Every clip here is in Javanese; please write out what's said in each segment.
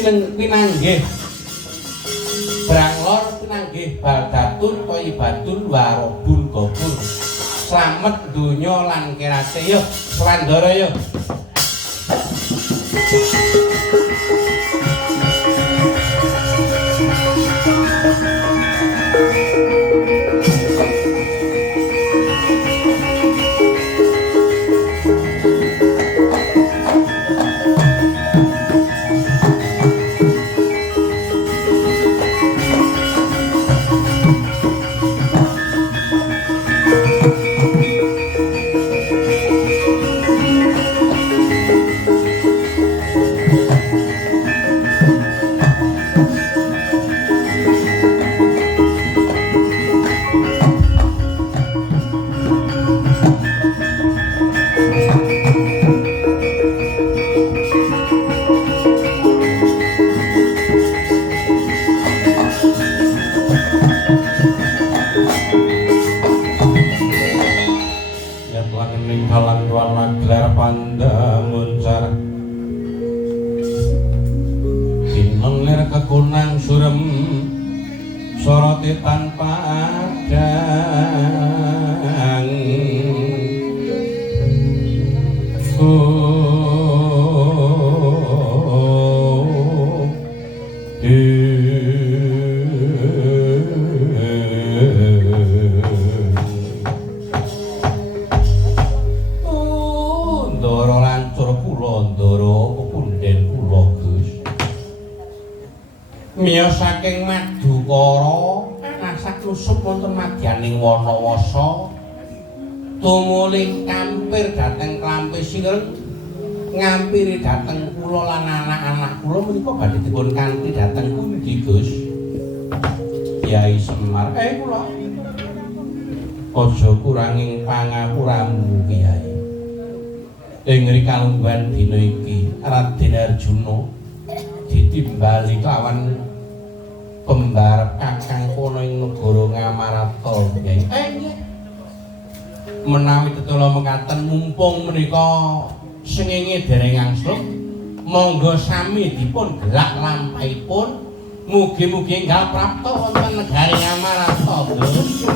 pinanggih branglor pinanggih baldatun thayyibatun warobun gobun slamet donya lan kirate yo swandara yo tanpa adang ndara lancur kula ndara pepunden kula Gus miyos saking Madukara saklusuk wonten madyaning Wanawasa tumuling kampir dhateng Klampi Sireng ngampiri dhateng kula lan anak-anak kula menika badhe dipun kanthi dhateng pundi Gus Kyai Semar kula aja kuranging pangapuramu Kyai ing rikalungguhan dina iki Raden Arjuna ditimbali kelawan pembarep kakang kono ing negara Ngamarata Kyai. Menawi tetula mekaten mumpung menika sengenge dereng angslup monggo sami dipun gelak lampahipun mugi-mugi enggal prapta wonten negari Ngamarata Gus.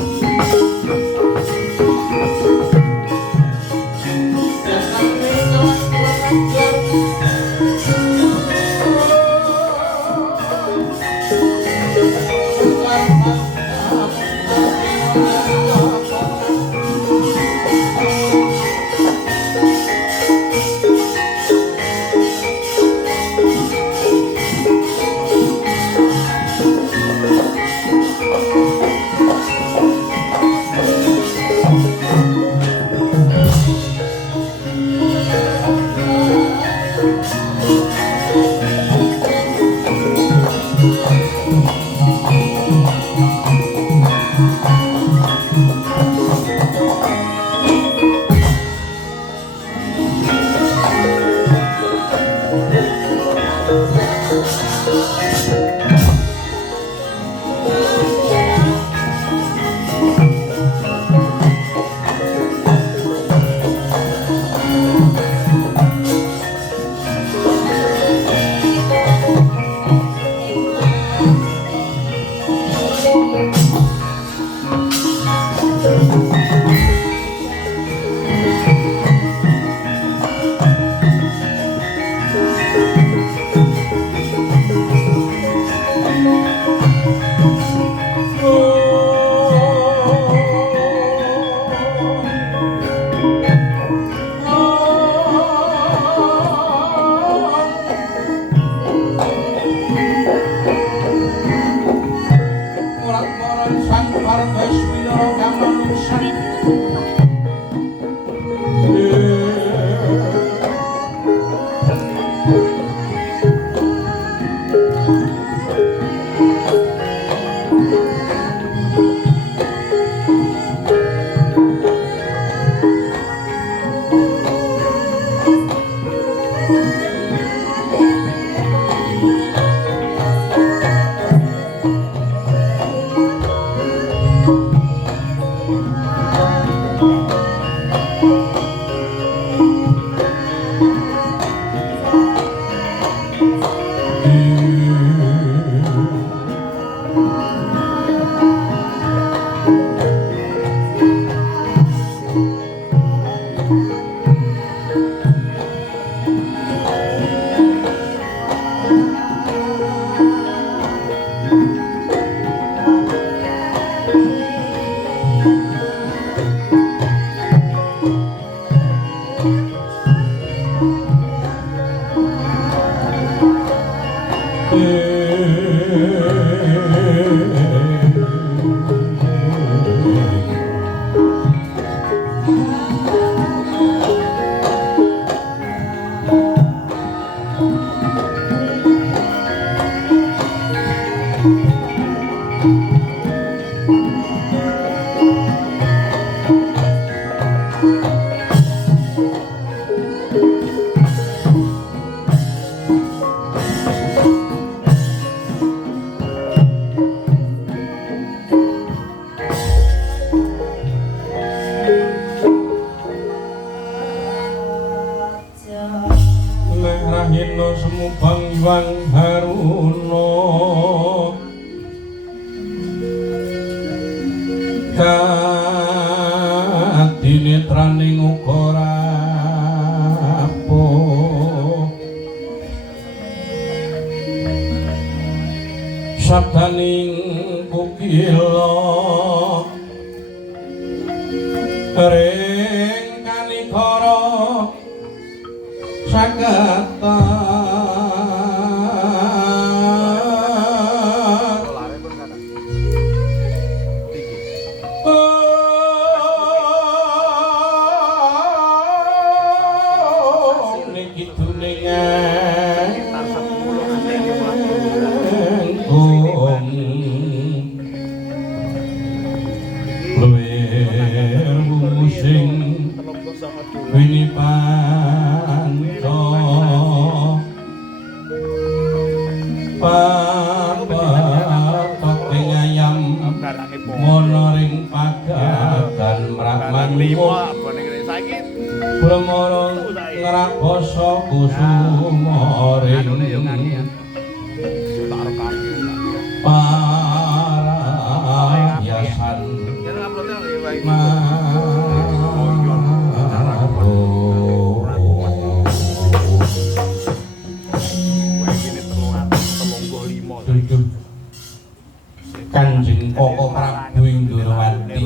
Kanjeng Koko Prabu Indrawati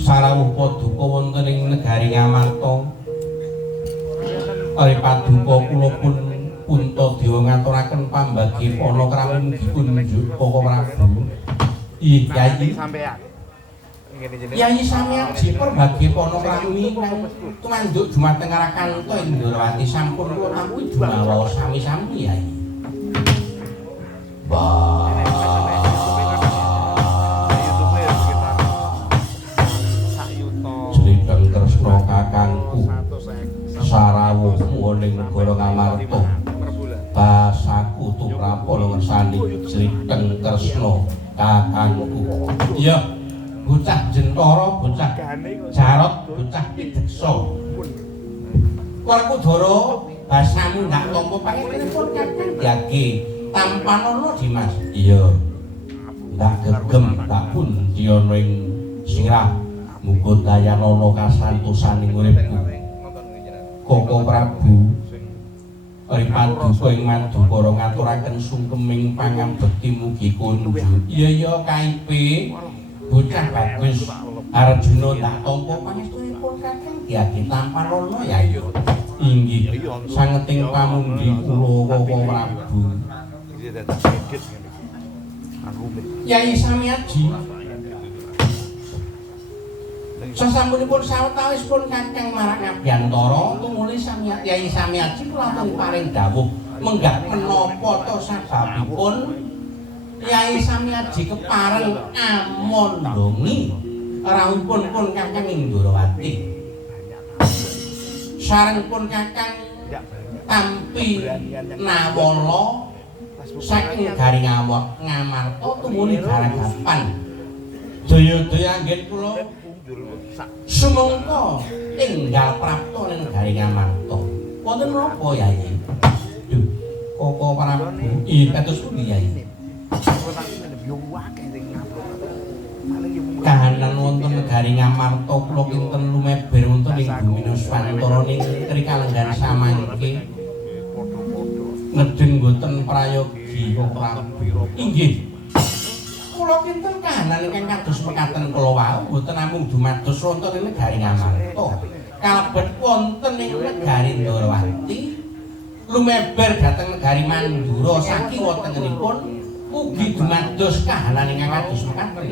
sarawuh paduka wonten ing negari Ngamarta. Ari paduka kula pun Puntadewa ngaturaken pambagi ana kramung dipunjuk Koko Prabu. Ih, Kyai sampeyan. Kyai sampeyan jipur bagi ana krami kang tumanduk dumateng Rakanto Indrawati sampun kula tampi dumawa sami-sami Kyai. Kakangku sarawuh muning negara Ngamarta basaku tuprapala ngersani Sriteng Kresna kakangku. Iya bocah jentara, bocah jarot, bocah pideksa. Werkudara basamu ndak tampa panjenenganipun kakang yake tampanana Dimas. Iya ndak gegem tak pun diyana ing sirah. Muga dayanana kasantosaning uripku. Koko Prabu ari paduka ing Madukara ngaturaken sungkeming pangabekti mugi kunjuk. Iya ya kaipe bocah bagus Arjuna tak tampa pangestunipun kakang diagi tampanana ya iya. Inggih sangeting pamundi kula Koko Prabu. Yai Samyaji sasampunipun sawetawis pun Kakang marang Abiyantara tumuli Yai Samyaji kula paring dawuh menggah menapa to sababipun Yai Samyaji kepareng amandhangi rawuhipun pun Kakang Indrawati. Sarengipun Kakang tampi nawala saking garing Ngamarta tumuli garagapan. Daya-daya anggen kula sumangka enggal prapta ning negari Ngamarta. Wonten menapa Yai? Duh, Koko Prabu. Ih, kados pundi Yai? Kahanan wonten negari Ngamarta kula kinten lumeber wonten ing bumi Nuswantara ning Trikalenggan samangke. Ngeden mboten prayogi Koko Prabu. Inggih. Kula kinten kahanan ingkang kados mekaten kula wau boten namung dumados wonten ing negari Ngamarta. Kalebet wonten ing negari Ndrawati lumebar dhateng negari Mandura saking wontenipun ugi dumados kahanan ingkang kados mekaten.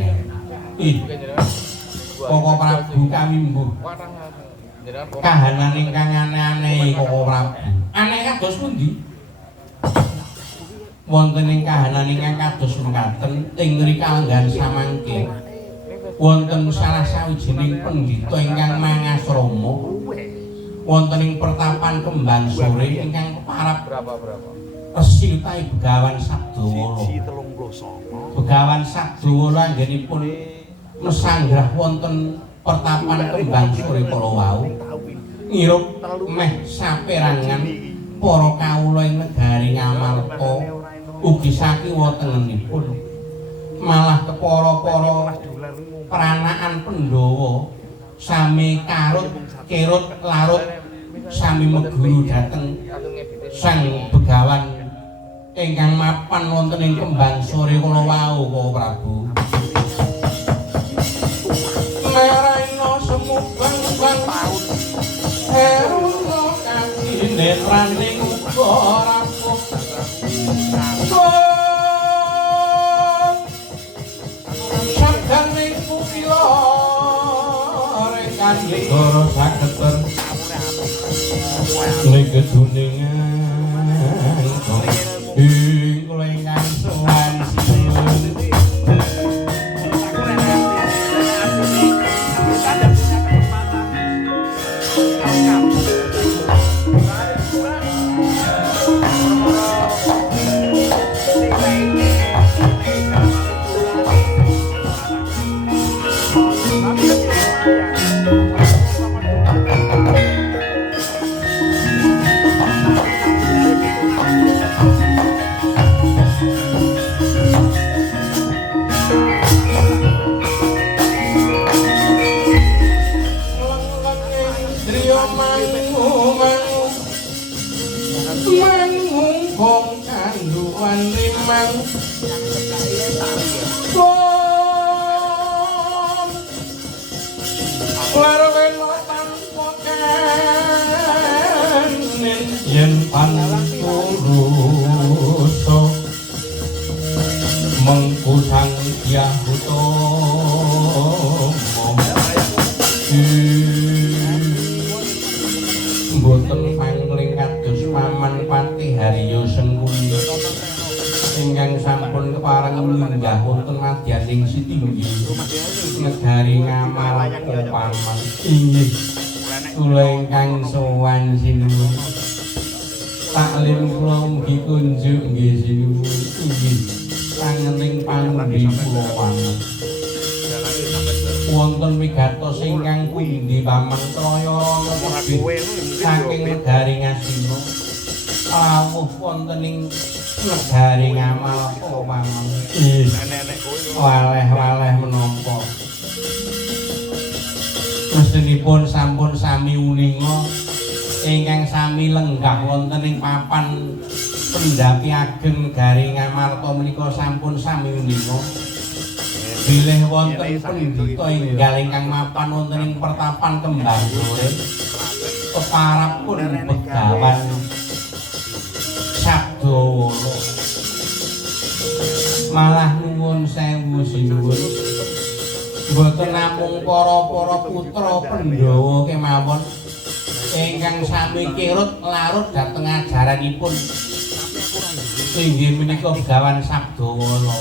Koko Prabu kawimbuh. Kahanan ingkang aneh-aneh Koko Prabu. Aneh kados pundi? Wonten ing kahanan ingkang kados mekaten ing Rikalanggan samangke wonten salah sawijining pendhita ingkang mangasrama wonten ing pertapan Kembang Sore ingkang keparap Resi utawi Begawan Sabdawala. Begawan Sabdawala anggenipun mesanggrah wonten pertapan Kembang Sore kala wau ngirup meh saperangan para kawula ing negari Ngamarta ugi saking wontenipun malah kepara-para pranaan Pandhawa sami karut kerut larut sami meguru dhateng Sang Begawan ingkang mapan wonten ing Kembang Sore kala wau Koko Prabu. Meraina semubang bang heruno kaki netraning uga rapuh sagane kukila rekan negara saketer ning geduningan ing kula ingkang sowan sinuwun yen panturuso mengku sang Hyahutama mboten pangling kados Paman Pati Haryo Sengkuni ingkang sampun kepareng minggah wonten madyaning Sitinggi negari Ngamarta Paman inggih kula ingkang sowan sinuwun taklim kula mugi kunjuk nggih sinuwun inggih pangening panundi kula Paman wonten wigatos ingkang pundi Paman Traya saking negari Ngastina rawuh wonten ing negari Ngamarta Paman waleh-waleh menapa mestenipun sampun sami uninga ingkang sami lenggah wonten ing papan pendhapi ageng negari Ngamarta menika sampun sami uninga bilih wonten pendhita enggal ingkang mapan wonten ing pertapan Kembang Sore keparapun Begawan Sabdawala malah nuwun sewu sinuwun mboten namung para-para putra Pandhawa kemawon ingkang sami kirut larut dhateng ajaranipun inggih menika Begawan Sabdawala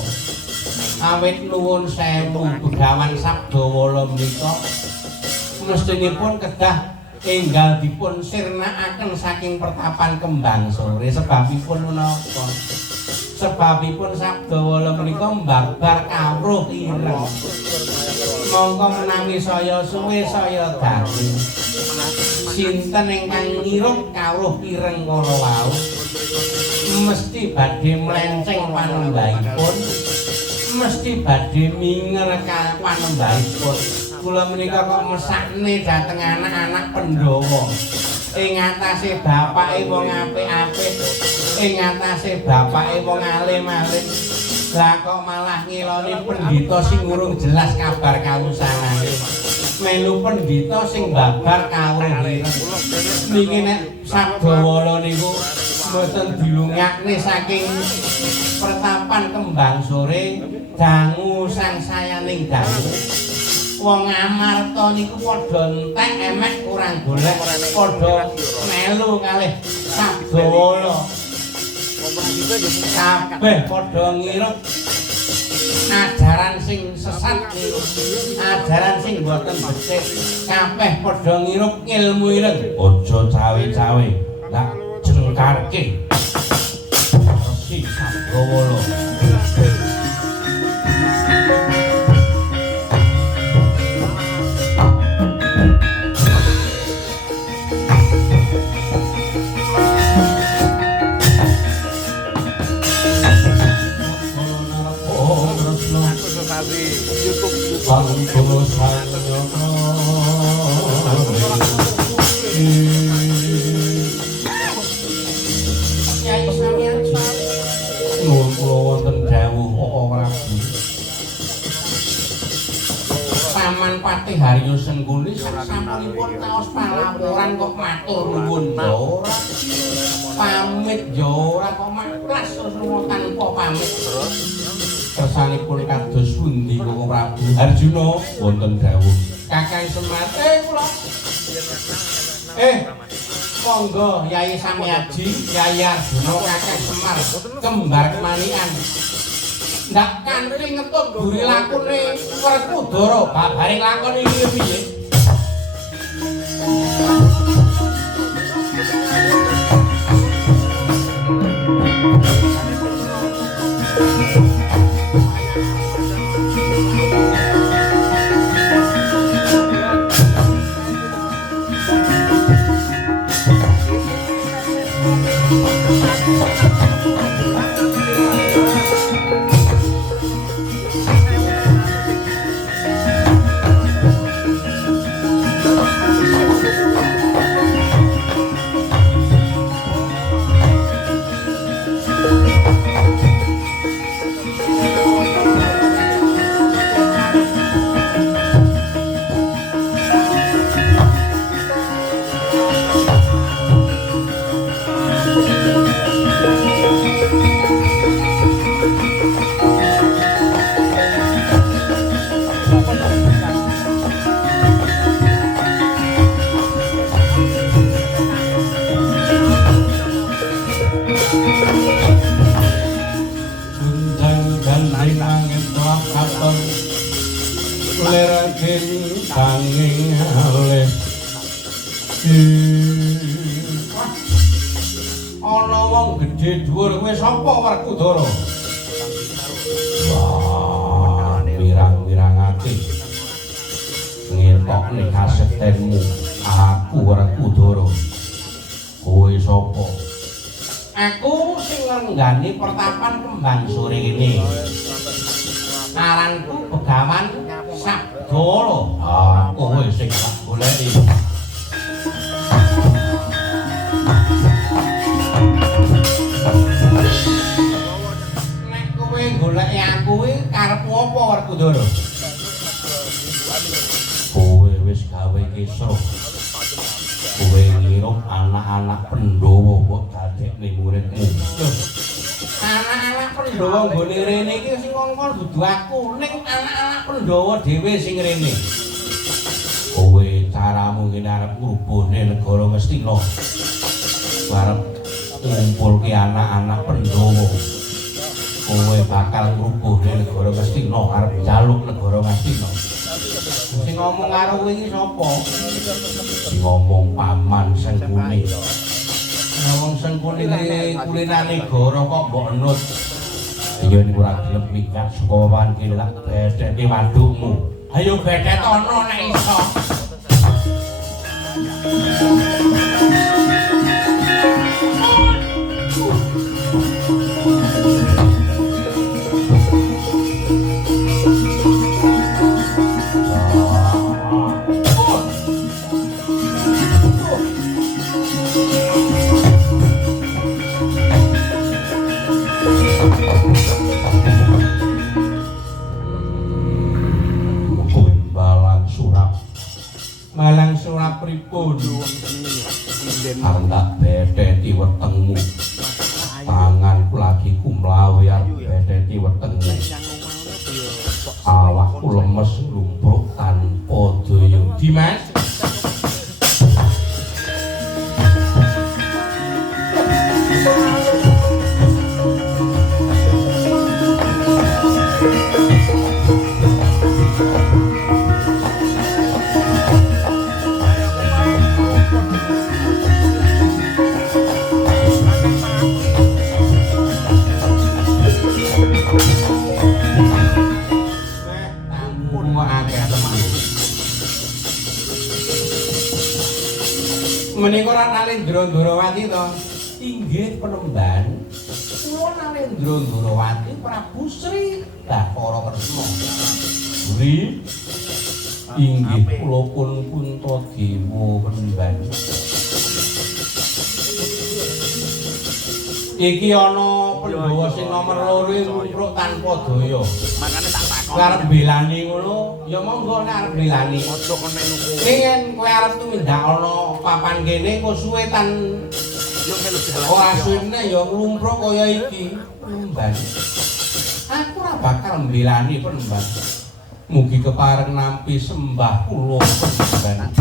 awit nuwun sewu Begawan Sabdawala menika mestinipun kedah enggal dipun sirnakaken saking pertapan Kembang Sore sebabipun menapa sebabipun Sabdawala menika mbabar kawruh ireng mongko menawi saya suwe saya dadi sinten ingkang ngirup kawruh ireng kala wau mesti badhe mlenceng panembahipun mesti badhe minger panembahipun kula menika kok mesakne dhateng anak-anak Pandhawa ing atase bapake wong apik-apik ing atase bapake wong alim-alim lah kok malah ngiloni pendhita sing urung jelas kabar kawusanane melu pendhita sing babar kawruh niki nek Sabdawala niku mboten dilungakne saking pertapan kembang sore dangu sang sayaning dangu wong Amarta niku padha entek emek kurang golek padha melu kalih Sabdawala kabeh padha ngirup ajaran sing sesat niku ajaran sing boten becik kabeh padha ngirup ilmu ireng aja cawe-cawe tak jengkarke Resi Sabdawala Sanggulo sanyono Kyai Samyaji nuwun kula wonten dawuh Kaka Prabu Paman Patih Haryo Sengguni sasampunipun taos palaporan kok matur nuwun ora pamit yo ora kok maklas semua tanpa pamit kersanipun kados pundi Kaka Prabu Arjuna wonten dawuh Kakang Semar kula monggo Yai Samyaji Yai Arjuna Kakang Semar kembar kemanian ndak kanthi ngetut buri lakune Werkudara babaring lakon iki piye ana wong gedhe dhuwur kowe sapa Werkudara wah wirang-wirangake ngetokne kasetenmu aku Werkudara kowe sapa aku sing ngenggani pertapan kembang sore ini aranku Begawan Sabdawala kowe sing tak goleki golek aku kuwi karepmu apa Werkudara? Kowe wis gawe kisruh. Kowe ngirup anak-anak Pandhawa kok dadekne muridmu. Anak-anak Pandhawa nggone rene iki sing ngongkon dudu aku, ning anak-anak Pandhawa dhewe sing rene. Kowe caramu ngene arep ngrubuhne negara Ngastina. Arep ngumpulke anak-anak Pandhawa. Kowe bakal ngrubuhne negara Ngastina arep njaluk negara Ngastina. Sing ngomong karo kowe iki sapa? Sing ngomong Paman Sengkuni. Wong Sengkuni iki kulinan negara kok mbok enut. Iya niku ora gelem minggat saka papan kilak bedheke wadukmu. Ayo bedhetono nek iso. Malang surap pripun Ndrawati to. Inggih penemban. Kula Narendra Ndrawati Prabu Sri Bathara Kresna. Buri inggih kula pun Puntadewa penemban. Iki ana Pandhawa sing nomor 2 lumpruk tanpa daya. Makane tak takon. Arep belani ngono, ya monggo nek arep belani. Ojo kon melu kowe. Ningen kowe arep tumindak ana papan kene kok suwe tan Yo melu jalan. ora suwene ya lumpruk kaya iki. Penemban. Aku ora bakal mbelani penemban. Mugi kepareng nampi sembah kula penemban.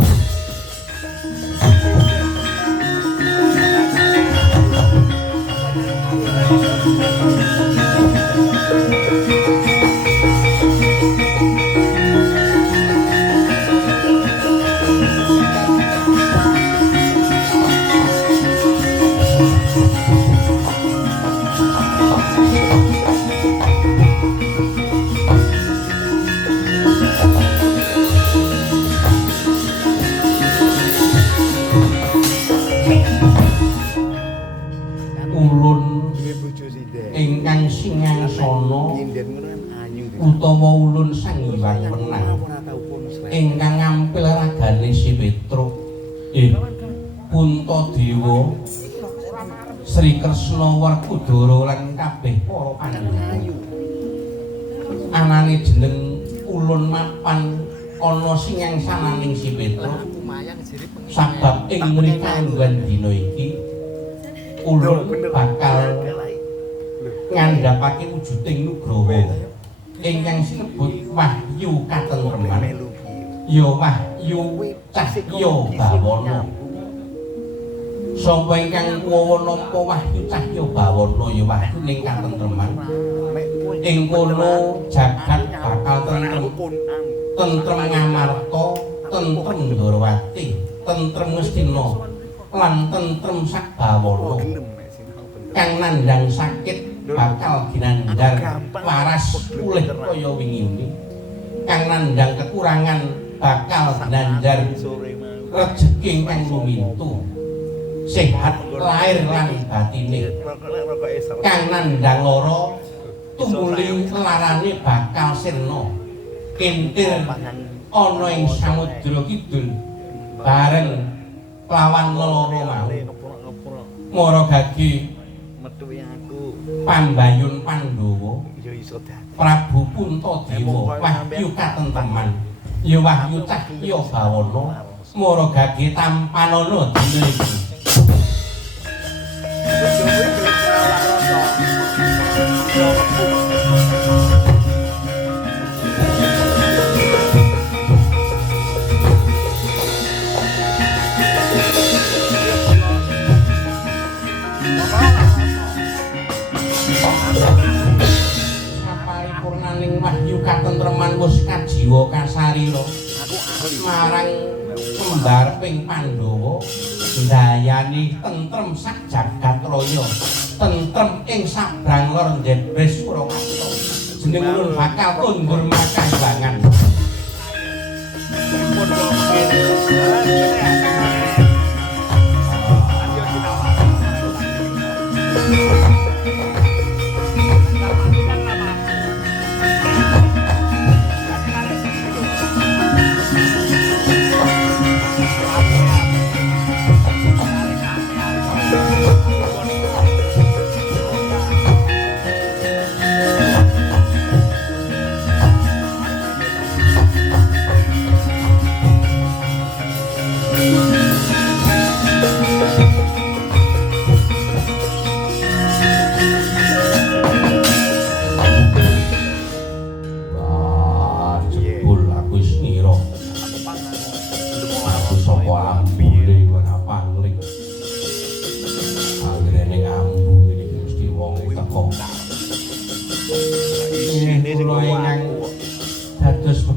Ingkang singangsana utawa ulun sang Hyang Wenang ingkang ngampil ragane si Petruk Puntadewa Sri Kresna Werkudara lan kabeh para Pandhawa anane jeneng ulun mapan ana singangsananing si Petruk sabab ing mrikanggan dina iki ulun bakal ngandhapake wujuding nugraha ingkang sinebut wahyu katentreman ya wahyu cahya bawana sapa ingkang kuwawa nampa wahyu cahya bawana ya wahyu ning katentreman ing kono jagat bakal tentrem ngamarta tentrem Ndrawati tentrem Ngastina lan tentrem sak bawana kang nandhang sakit bakal ginandhar waras pulih kaya wingi-wingi kang nandhang kekurangan bakal ginandhar rejeki kang lumintu sehat lahir lan batine kang nandhang lara tumuli larane bakal sirna kentir ana ing samudra kidul bareng lawan lara mau mara gage Pambayun Pandhawa Prabu Puntadewa wahyu katentreman ya wahyu cahya bawana mara gage tampanana dina iki saparipurnaning wahyu katentreman wis kajiwa kasarira marang pembareping Pandhawa ndayani tentrem sak jagat raya tentrem ing sabrang lor Ndebres Purwakarta jeneng ulun bakal kondur makaybangan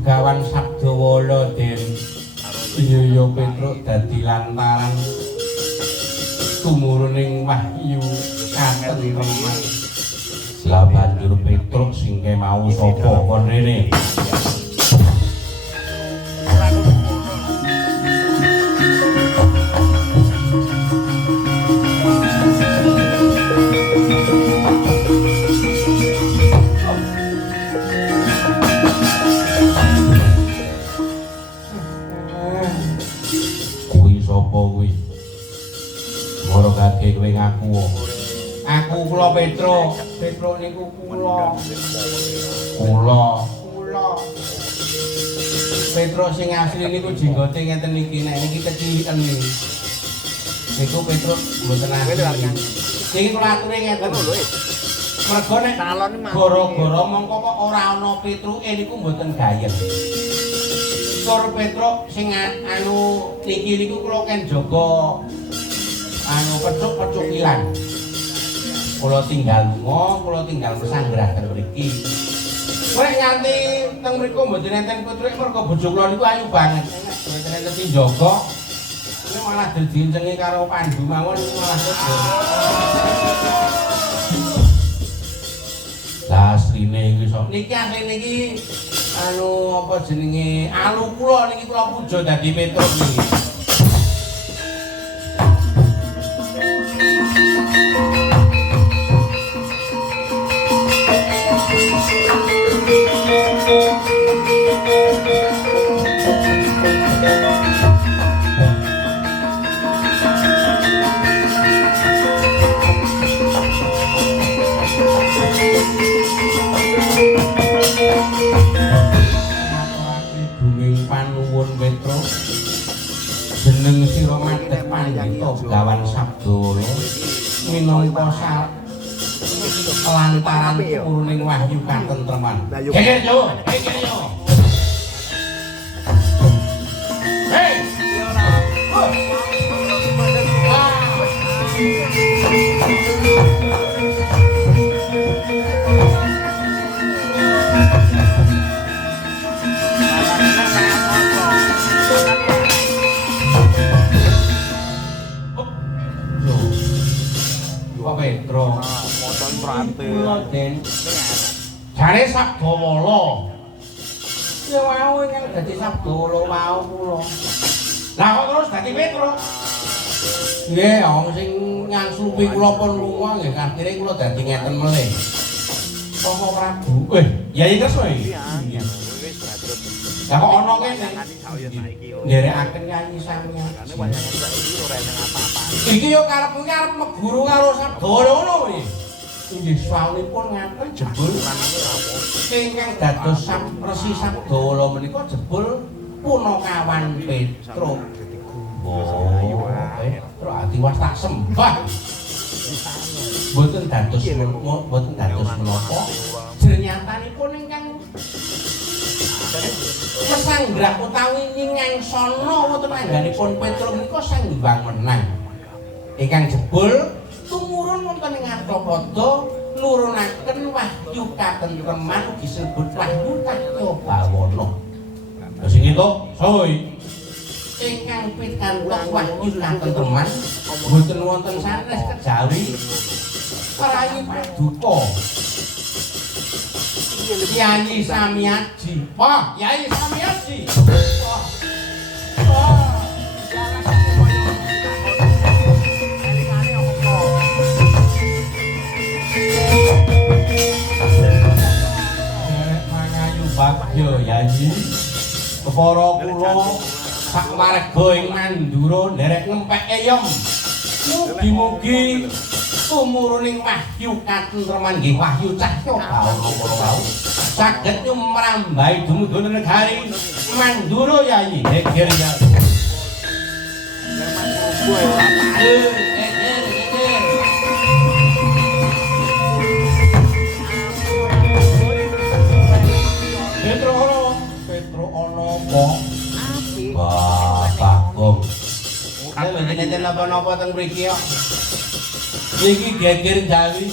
Begawan Sabdawala Den Yaya Petruk dadi lantaran tumuruning wahyu katentreman. Lah banjur Petruk sing kemau sapa kon rene? Aku kula Petro. Petro niku kula. Petro sing asli niku jenggote ngeten niki, nek niki keciliken niki. Niku Petro mboten asli. Niki kula aturi ngeten lho. Mergo nek gara-gara mongko kok ora ana Petruke niku mboten gayeng. Tur Petro sing anu niki niku kula ken jaga anu pecuk-pecuk ilang. Kula tinggal lunga, kula tinggal pesanggrah ten mriki. Nek nganti teng mriku mboten enten Petruke mergo bojo kula niku ayu banget. Mboten enten sing jaga. Ini malah dijenengi karo Pandu mawon malah sedih. Lah asline iki sok. Niki asline iki anu apa jenenge? Alu kula niki kula puja dadi Petrus niki. Jeneng sira madhep pandhita Begawan Sabdala minangka lantaran turuning wahyu katentreman. Geger yo, geger yo. Hei. Petro moton prante Den jare Sabdawala ya wau ingkang dadi Sabdawala wau kula lah kok terus dadi Petro nggih wong sing ngangslupi kula pun lunga nggih akhire kula dadi ngeten melih Rama Prabu Yai Kresna iki iya wis badut lah kok ana kene nderekaken nyanyi sampeyan iki yo karepmu arep meguru karo Sabdala ngono kuwi. Inggih sawalipun ngaten jebul ingkang dados Resi Sabdala menika jebul Punakawan Petro. Oh, Petro adiwas tak sembah. Mboten dados menapa. Jernyatanipun ingkang kesanggrah utawi nyingangsana wonten angganipun Petro menika sanggiwang menang. Ingkang jebul tumurun wonten ing Artapada nurunaken wahyu katentreman ugi disebut wahyu Tatyabawana. Lha sing itu soy ingkang pikantuk wahyu katentreman boten wonten sanes kejawi prayu paduka. Yai Samyaji. Wah, Yai Samyaji. Bagya Yai kepara kula sak warga ing Mandura nderek ngempek eyom mugi-mugi tumuruning wahyu katentreman nggih wahyu Tatyabawana wau saged nyumrambahi dumudune negari Mandura Yai geger Yai Petro ana apa? Wah, Bagong. Aku nenten napa-napa teng mriki kok. Niki geger Jawi.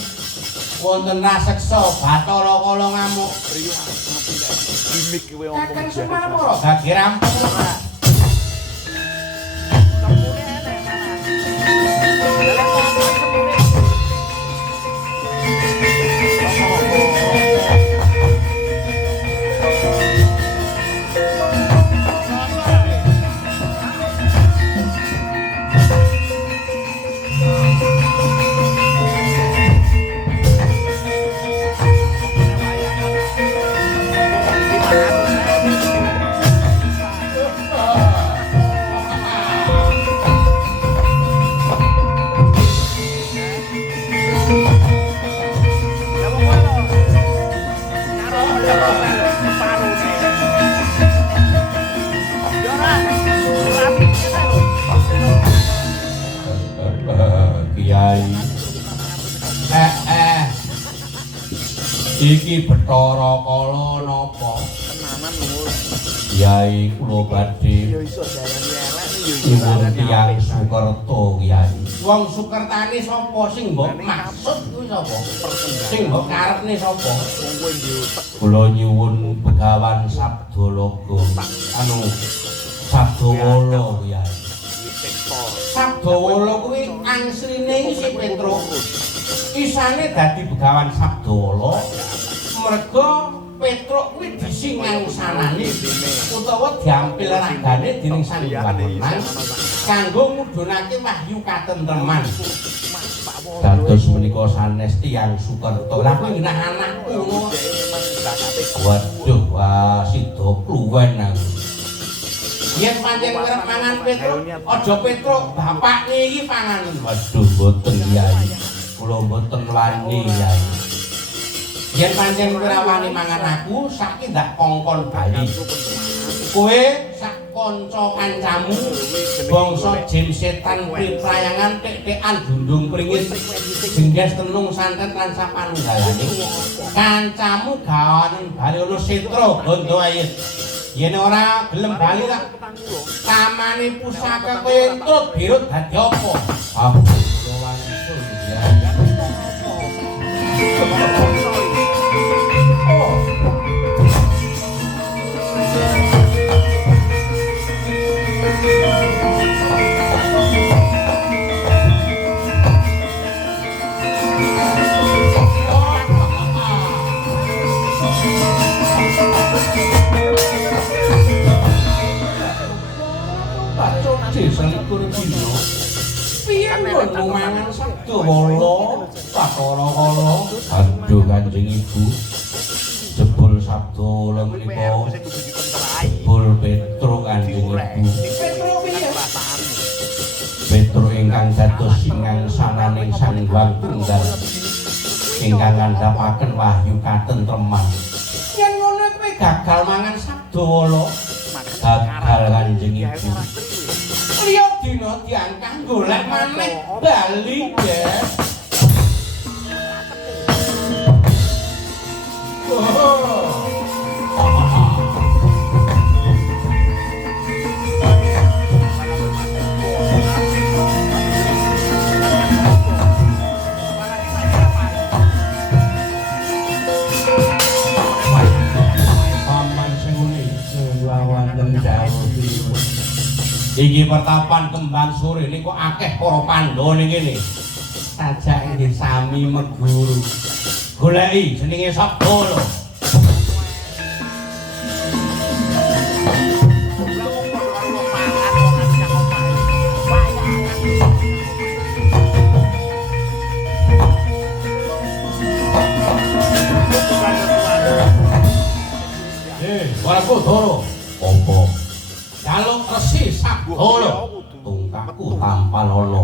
Wonten raseksa Bathara Kala ngamuk. gimik kowe omong. Kakang Semar ora geger rampung ora. Iki Bathara Kala napa? Tenanan lho. Yai kula badhe Ya iso darani elek ya nyuwun tiyang Sukerta Kyai. Wong Sukertane sapa sing mbok maksud kuwi sapa? Sing mbok karepne sapa? Wong kowe njutek. Kula nyuwun Begawan Sabdalaga. Anu Sabdawala Kyai. Sabdawala kuwi angsline iki si Petruk. Isane dadi Begawan Sabdawala merga Petruk kuwi disingang sanane utawa diampil ragane dening Sang Hyang Wenang kanggo ngudhunake wahyu katentreman. Dados menika sanes tiyang Sukerta. Lah kuwi ngenah anakku ngono. Waduh, wah sida kluwen aku. Yen pancen kerep mangan Petruk, aja Petruk bapakne iki panganen. Waduh, mboten Kyai. Kula mboten wani Kyai. Yen pancen ora wani mangan aku, saiki ndak kongkon bali. Kowe sak kanca kancamu bangsa jin setan priprayangan tek-tekan dundung pringis jengges tenung santet lan sapanunggalane. Kancamu gawanen bali ana setra bondo ayit. Yen ora gelem bali tak kamane pusaka kowe entrut birut dadi apa? Ah, yo wangsul ya. Selikur dino piye ngono mangan Sabdawala Bathara Kala. Aduh Kanjeng Ibu, jebul Sabdawala menika jebul Petruk Kanjeng Ibu. Petruk piye? Petruk ingkang dados singang sananing Sang Hyang Tunggal ingkang ngandhapaken wahyu katentreman. Yen ngono kowe gagal mangan Sabdawala, gagal Kanjeng Ibu. Liya dina diangkang golek maneh bali, Des. Iki pertapan Kembang Sore ini kok akeh para Pandhawa ning kene. Sajake nggih sami meguru. Goleki jenenge Sabdawala. Warakudara. Apa? Jaluk Resi Sabdawala. Tungkakku tampan ana.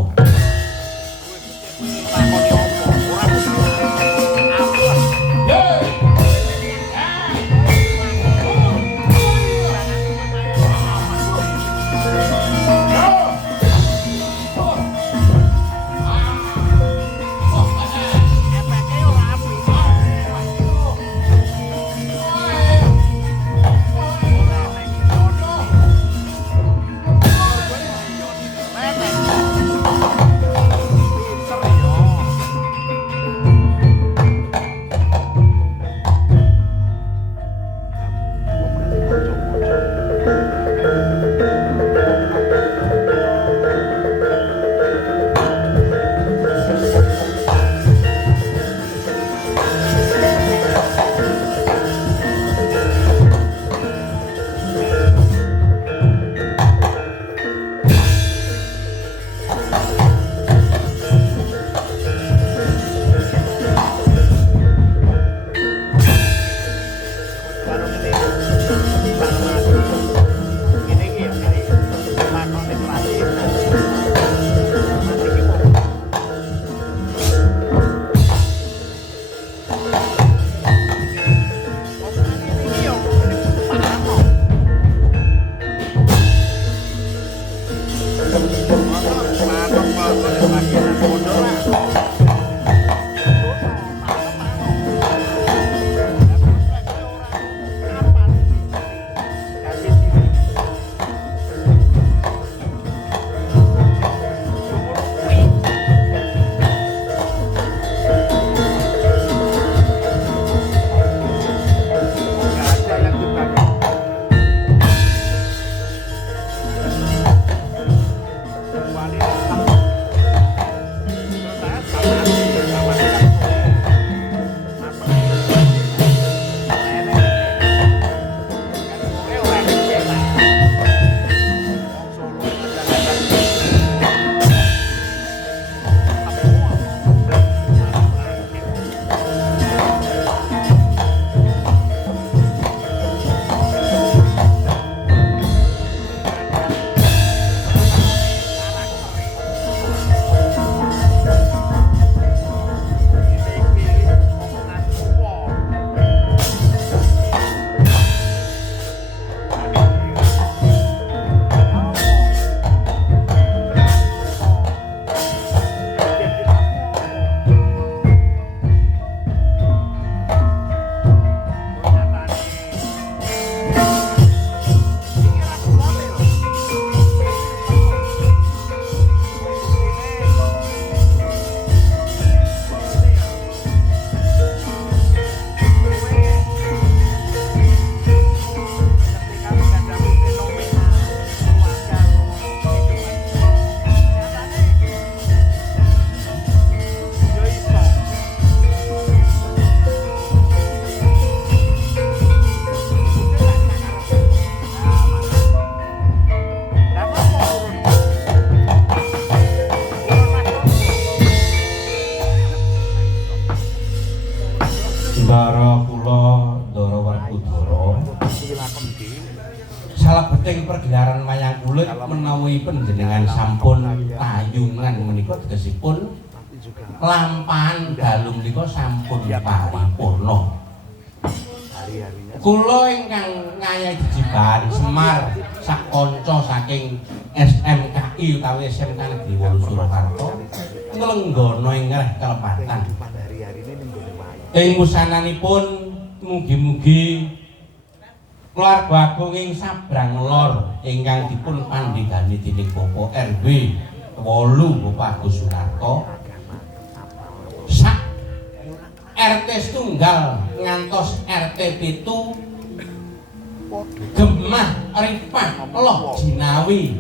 Ndara kula Ndara Werkudara iki lakon iki salebeting pergelaran wayang kulit menawi panjenengan sampun tayungan menika tegesipun lampahan dalu menika sampun paripurna. hari-harinya Kula ingkang ngayahi jejibahan Semar sak kanca saking SMKI utawi SMK Negeri Wolu Surakarta nglenggana ing ngreh kelepatan. hari-harine ning gone wayang Ing wusananipun mugi-mugi keluarga agung ing Sabrang Lor ingkang dipun pandhegani dening Bapak RW 8 Bapak Agus Sunarto sak RT setunggal ngantos RT 7 Gemah Ripah Loh Jinawi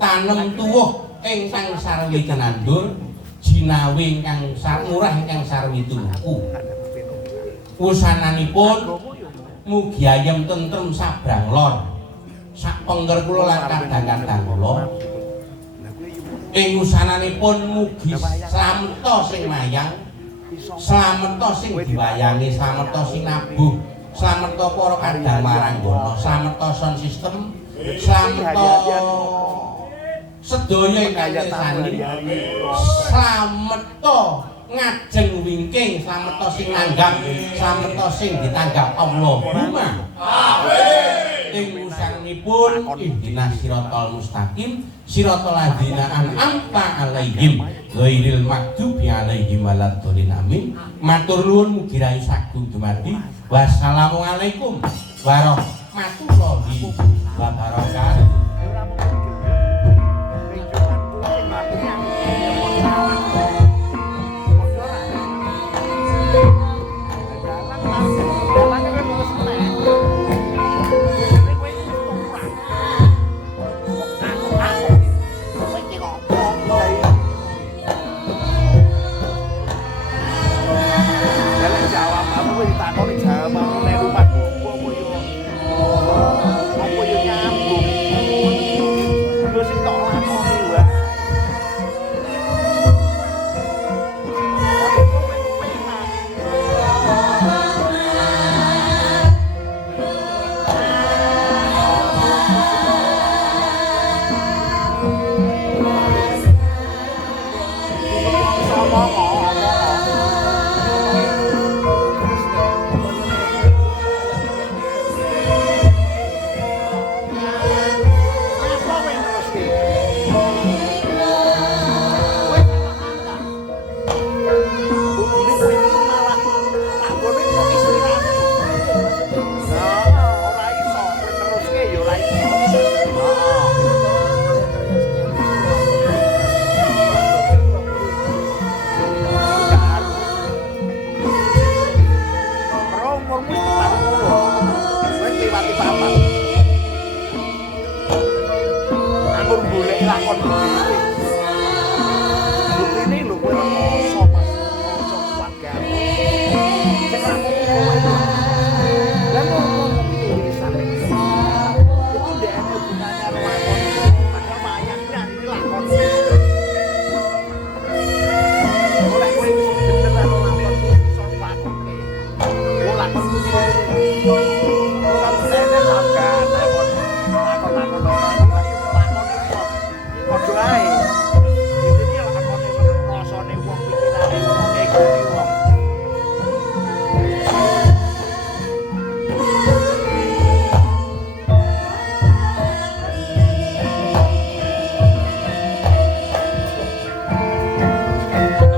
tanem tuwuh ingkang sarwi tenandur Jinawi ingkang murah ingkang sarwi tumuku wusananipun mugi ayem tentrem Sabrang Lor sak pengger kula lan kadang-kadang kula ing wusananipun mugi slameta sing mayang slameta sing diwayangi slameta sing nabuh slameta para kadang maranggana slameta sound system slameta sedaya ingkang mirsani slameta ngajeng wingking slameta sing nanggap slameta sing ditanggap Allahumma amin ing wusanipun ihdinas siratal mustaqim siratal ladzina an'amta 'alaihim ghairil maghdubi 'alaihim waladdallin amin matur nuwun mugi rayu sagung dumadi wassalamualaikum warahmatullahi wabarakatuh. Anggur golek lakon